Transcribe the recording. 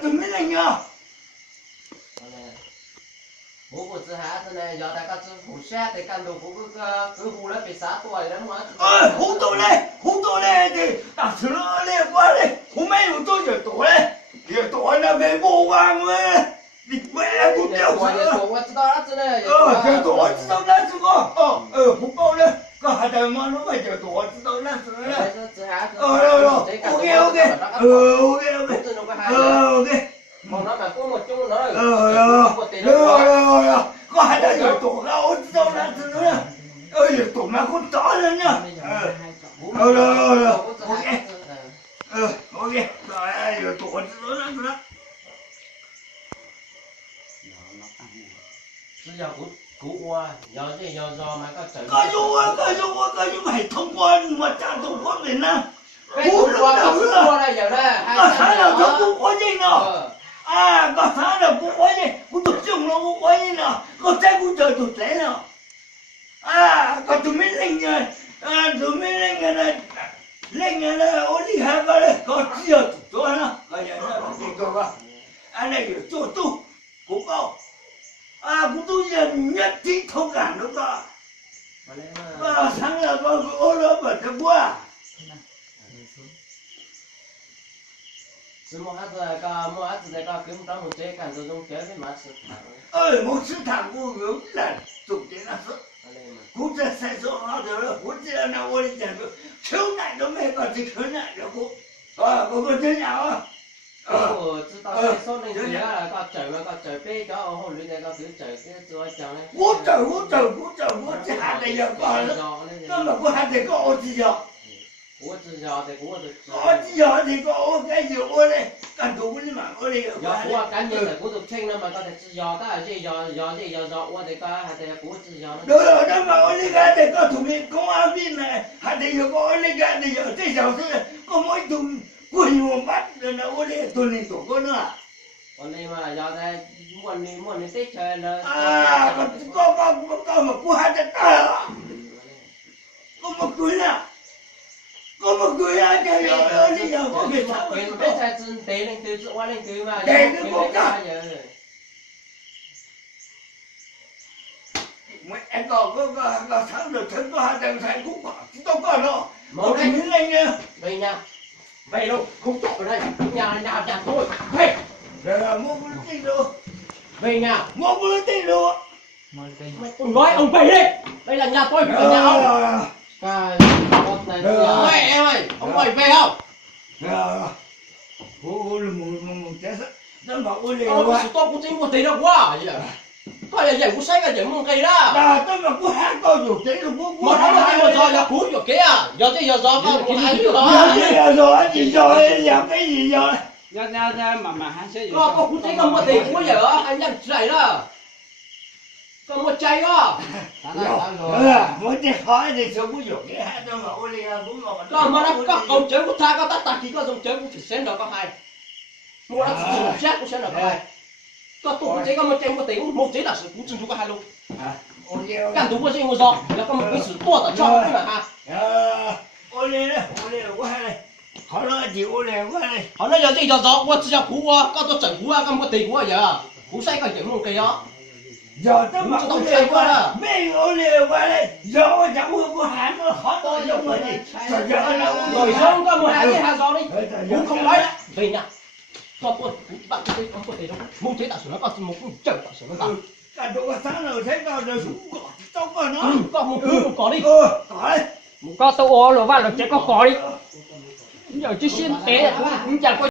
准备了呀。bố của chị hả thế này giờ đại ca chú phụ xe thì căn đồ của cứ hù lên bị xá tuổi đấy mà hú tôi lên thì ta sửa lên qua đi hú mấy của tôi giờ tuổi là về bộ vàng mà đi mẹ cũng tiêu sửa tuổi chị đó thế này giờ tuổi chị đâu ra chứ con hú bao lên có hai thằng mà nó bây giờ tuổi chị đâu ra sửa nè rồi ok còn nó mà có một chút nữa rồi có hai đứa giờ tổ ra ôn đâu ra từ nữa ơi tổ nó cũng rõ lên nhá rồi ok ok rồi giờ tổ nó ra từ đó giờ cũ qua giờ gì giờ mà có dù mày thông qua mà cha thông qua mình nè cái cũ qua đây giờ đây có sao nào thông cũ có gì nào có sao nào cũng có gì cũng tập trung nó cũng có gì nào có trái cũng chờ tụt lẽ nào có tụi mình lên rồi lên rồi ôn đi hai cái đấy có chưa tụt chỗ nào cái này là gì cơ anh này chỗ tu cũng có cũng tu giờ nhất trí thông cảm đúng không sáng là con ôn nó bật ra qua mua hết rồi cả kiếm trong một chế càng dùng chế với mặt một sự thằng của hướng là dùng chế là sức cũng sẽ xây dựng nó được cũng chỉ là nào ôn đi chẳng được thiếu này nó mới còn gì thiếu này được cũng có thế nào知道谁说那个呀？个走了，个走背咗，我后面那个小走，再走咧。我这下嚟又講啦，今日我下嚟講我知咗。我知咗，我繼續我咧，跟到嗰啲嘛，我哋有我緊要就嗰度傾啦嘛，嗰啲知咗，但係即係有我哋個係哋估知咗。咁嘛，我呢家哋個同你講下邊啊，係哋要講呢家哋又即係就先，我唔可以同關我乜嘅啦，我哋同你做過啦。我哋嘛有哋muốn你識chơi啦。có mà cô hát được à? Có một cười nè. Có một cười à, trời ơi, bây giờ có việc sao mà biết sai chân tế lên từ chỗ lên từ mà. Để nó có cả. Em có sáng rồi thân có hai thằng thầy cũng có, đâu có đâu. Một cái miếng lên nha. Về nhà. Về đâu, không chọn ở đây, nhà tôi. Về. Rồi mua bữa tin đâu. Về nhà. Mua bữa tin đâu. Ông nói ông về đi. Đây là nhà tôi, ở nhà ông. Ôi em ơi, ông mày về không? Ôi một chết á. Nó bảo ôi liều quá. Tôi cũng chính một tí đâu quá vậy. Coi là vậy cũng sách là vậy một kỳ đó. Tôi mà cũng hát coi rồi chế được cũng. Mà nó mà một giờ cuốn rồi kia. Giờ chứ giờ con cũng ăn chứ đó. Giờ gì rồi, giờ cái gì rồi? Ra mà hắn sẽ. Con cũng chính một tí cũng giờ anh nhầm chạy đó. Còn một chai đó. Mới đi hỏi thì sao cũng dùng cái hát đâu mà ôi liều cũng ngồi. Còn mà nó có công chế của ta có tất chỉ có dùng chế cũng phải xén được có hai. Mua nó dùng chết cũng xén được có hai. Có tụ cũng chỉ có một chai một tí một chế là sự cũng chừng có hai luôn. Càng tụ có chai một giò là có một cái sự to ở trong đó là ha. Ôi liều quá hay. Họ nói chịu ôi liều quá hay. Họ nói giờ gì giờ我只要苦啊，có tôi整苦啊，咁個地苦啊giờ.苦西個整một cây đó. Giờ tôi mà ôi liều quá mấy ôi liều quá đây giờ tôi chẳng có hãng nó khó tôi giống rồi gì rồi xong có một hãng cái hàng gió đi cũng không nói về nhà cho tôi bạn tôi không có thể đâu muốn chế tạo sửa nó còn một chở tạo sửa nó tạo cả độ sáng rồi thấy nào rồi cũng có trong con nó có một có đi có tôi ô rồi vào là chỉ có đi giờ chứ xin té cũng chẳng có